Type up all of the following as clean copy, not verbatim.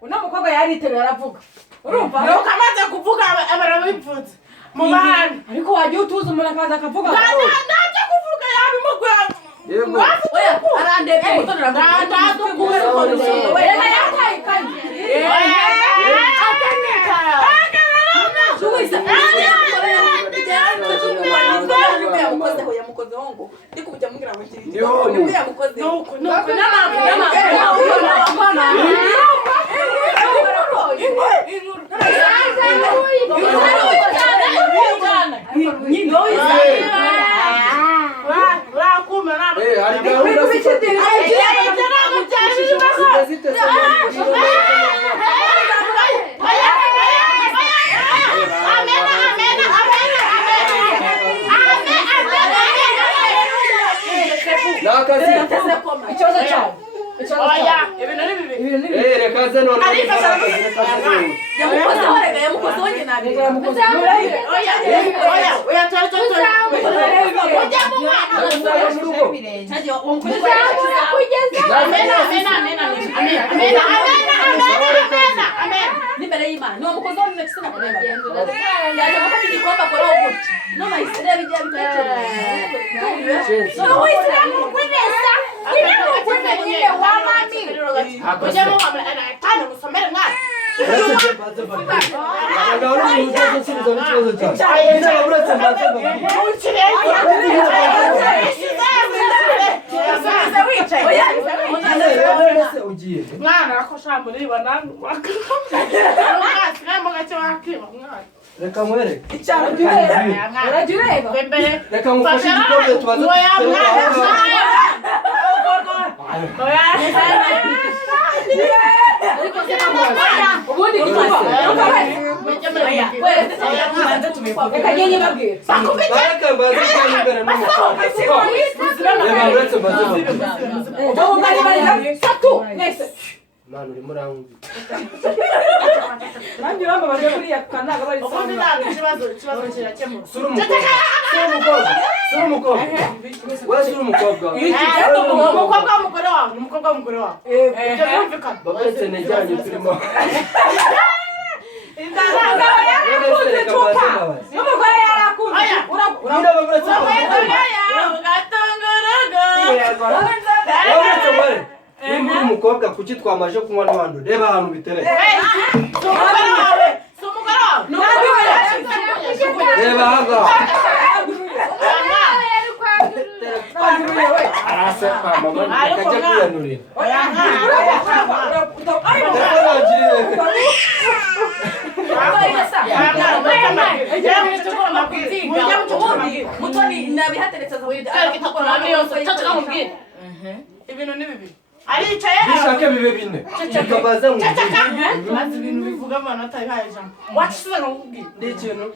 Unamukobwa yariterura aravuga. Urumva? Ukamaze kuvuga abarabipfutse. Mu bantu. Ariko wagiye utuza umuntu akaza akavuga. Ndaje kuvuga yabimugwa. Oya, arandebe mutonera ndadukuwe. Oya yataye kandi. Ateneka. Suwisa. Yamukozeho yamukozeho ngo ndikubujya mugira ngo kiri. Niko yamukozeho. Nuko Reka mwere. Urajureba. Reka mufashe igikombe tubaza. Mano urimo uramwumva. Nanjye urambabajwe kuriya kanaga bari ubundi ntabwo ikibazo kirakemura. Sura umukobwa. Wewe sura umukobwa. Umukobwa w'umugore wawe, umukobwa w'umugore wawe. Ibyo byumvikana. Babetse nejyanye turimo. Inzara yarakuze cupa. N'umugore yarakuze. Urabura babetse. Nimba uri umukobwa kuki twamaje kunywa n'abandi reba ahantu bitereye reba haga arasa kwa mama kajya kuyanurira mutoni nabihateretse za ibintu ni bibiri aricaye bishake bibe bine ukabaza ngo maze ibintu bivuga abantu atabihaye ijambo wacisize ngo ubwire ndi ikintu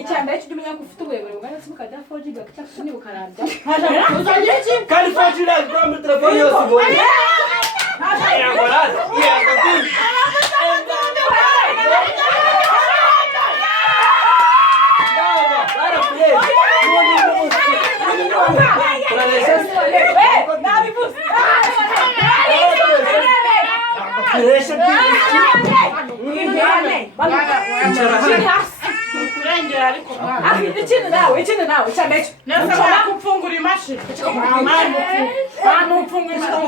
icyambere cyo umenya ko ufite uburebure bungana n'ukajya 4G cyangwa niba ukarambya kandi 4G iri muri telefone yose ubonye ikindi nawe cyane nasaba gupfungura imashini mupfungura imashini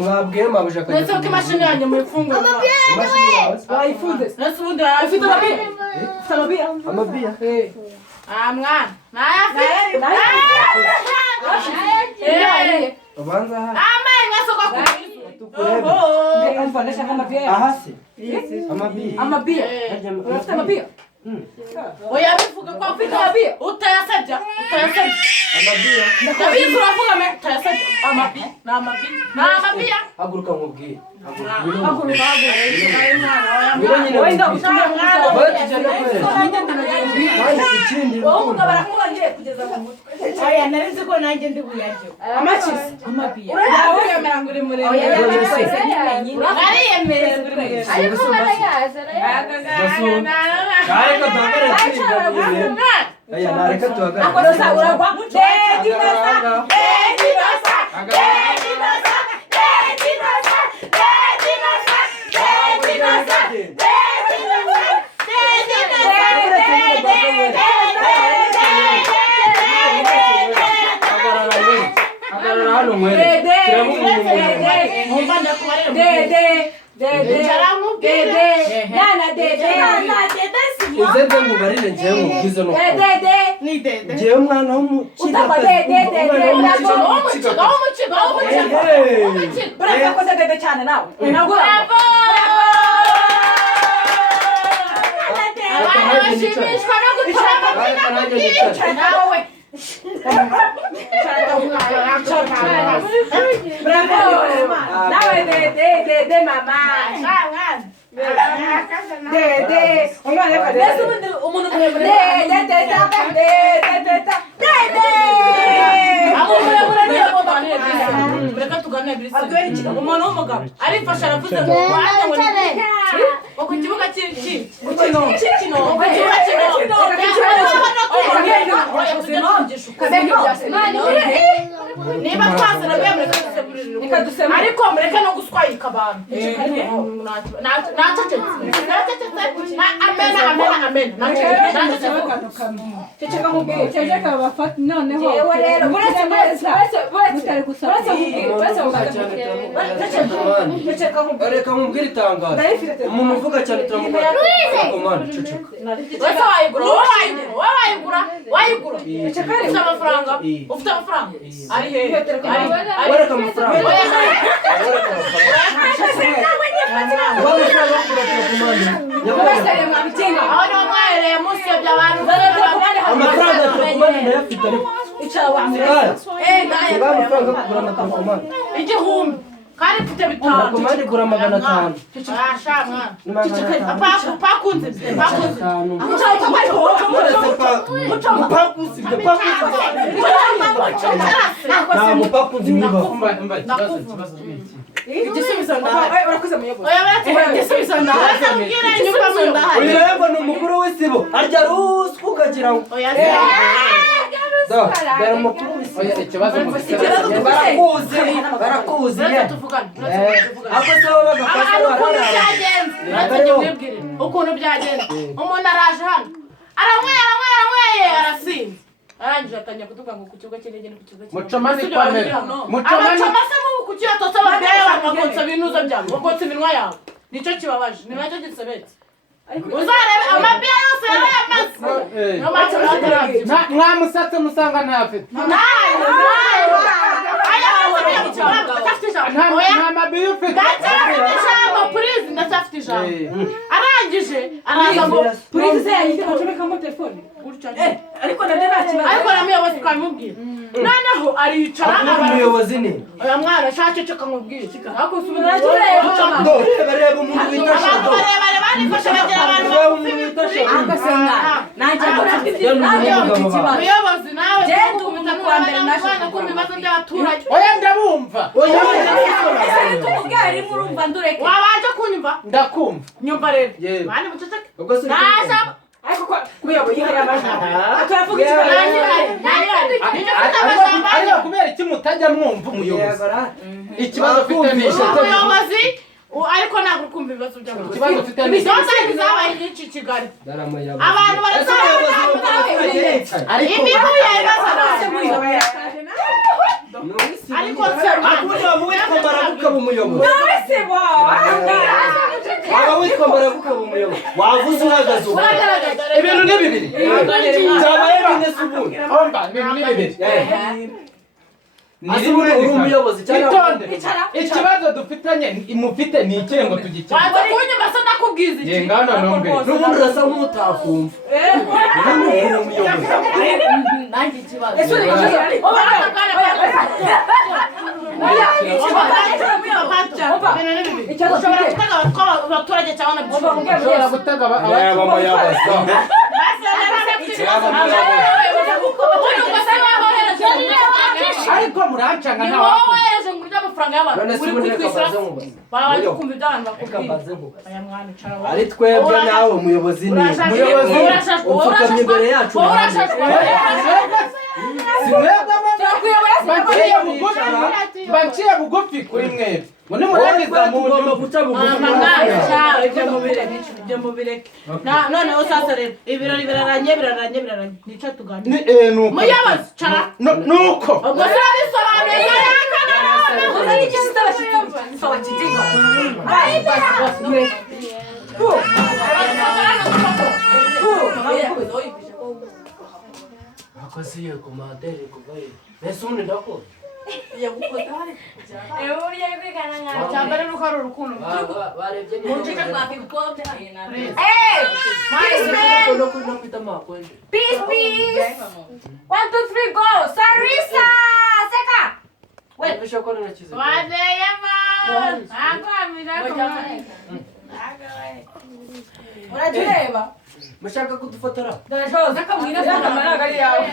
mwabwiye mabuja akajya ndetse ko imashini yanjye muyifungura wayifunze nasubundi ufite amabiya amabiya mwana ubanza aha amaye ngasoko tukurebe ndashaka amabiya aha se amabiya ufite amabiya oya bivuga ko afite amabiya utayasabye amabiya ndabizi uravuga me utayasabye amabiya haguruka nkubwire haguruka wenda gutumira mwana ikindi wowe umugabo arakubagiye kugeza mu mutwe oya narizi ko nanjye ndi buyaryo amabiya urayemera ngo uri muremure ariyemerera ngo uri muremure ariko barayaza Kareka tuhagarare aya nareka tuhagarare akosa uragwa Uzende ngubarire njyewe mubwize no njyewe mwana w'umukiga urakoze dede cyane nawe bashimishwa no gutora nawe nawe dede mama dede umuntu muremure reka tuganire bisi umuntu w'umugabo arifasha aravuze ngo wanjye ngo ku kibuga niba twasira bemureka ariko mureke no guswayika abantu nacecetse ceceka nkubwire ceceka bafata noneho reka nkubwire itangazo umuntu uvuga cyane turamubwira wese wayigura ufite amafaranga ari hehe wereka amafaranga aho niho mwahereye munsi ya by'abantu amafaranga turakumana ndayafite ariko amafaranga kugura amatakomane igihumbi kandi mfite bitanu komande gura 500 pakunze igisubizo ndahaye urakoze muyobozi oya barate igisubizo ndahaye uyireba ni umukuru w'isibo arya ruswa ukagira ngo oya dara umukuru w'isibo ikibazo barakuzi tuvugane ako se baba bagafasha ukuntu byagenze umuntu araje hano aranyweye arasinze arangije atangiye kutuvuga ngo ku kigo cy'indege no ku kigo Mucomani kwamera mucomase mu ku kigo tose ababyeyi bakotsa binuza byabo bakotsa iminwa yawe nicyo kibabaje ni nacyo gisebetse uzarebe amabiya yose yarayamaze no mpamvu natarabye mwamusatse musanga ntafite nta mabiya ufite ndacyafite ijambo purize ndacyafite ijambo arangije araza ngo purize se yahita bacomekamo telefone ariko nabyo nta kibazo ariko na muyobozi twamubwira noneho aricara umuyobozi ni oya mwana shaceceka nkubwire ariko subira reba umuntu wita shado barebare banifashe bagira abantu muyobozi nawe genda kwa mbere nashaka kumva ibibazo by'abaturage oya ndabumva urumva ndureke wabanje kunyumva ndakumva nyumva rero Yewe. bandi muceceke ubwo se naje ariko ko muyobozi yihariye amajambo turavuga ariko kubera iki mutajya mwumva umuyobozi ikibazo ufite ni umuyobozi ariko ntabwo kumva ibibazo by'abaturage ikibazo ufite ni zose zabaye nyinshi i Kigali abantu barasaba imibuye ibibazo ariko witwa Mbaraga umuyobozi waba witwa Mbaraga umuyobozi wavuze uhagaze ubu ibintu ni bibiri byabaye bine se ubundi omba ibintu ni bibiri rimwe uri umuyobozi cyangwa ikibazo dufitanye imufite ni ikihe ngo tugikemure waza kunyuma se ndakubwiza iki ngana nombe n'ubundi urasa nk'utakumva uri umuyobozi nanjye ikibazo abaturage cyangwa ushobora gutega ariko murancanga ni wowe wohereje ngo urya amafaranga y'abantu uri kutwishyura baje kumva ibyo abantu bakubwira aya mwana icara wowe ari twebwe nawe umuyobozi ni umuyobozi upfukamye imbere yacu banciye bugufi kuri mwebwe ngo nimurangiza mu guca bugufi ibyo mubireke noneho sasa rero ibirori biraranye nicyo tuganira muyobozi cara nuko ubwo se bisobanuye akoze iyo komantere kuvayo mbese ubundi ndakora cyambere nuko ari urukundo barebye Peace, peace. 1, 2, 3, go. Sarisa, seka. wadeyama Urajureba? mushaka kudufotora Ndajoza kamwina kamera kari yawe.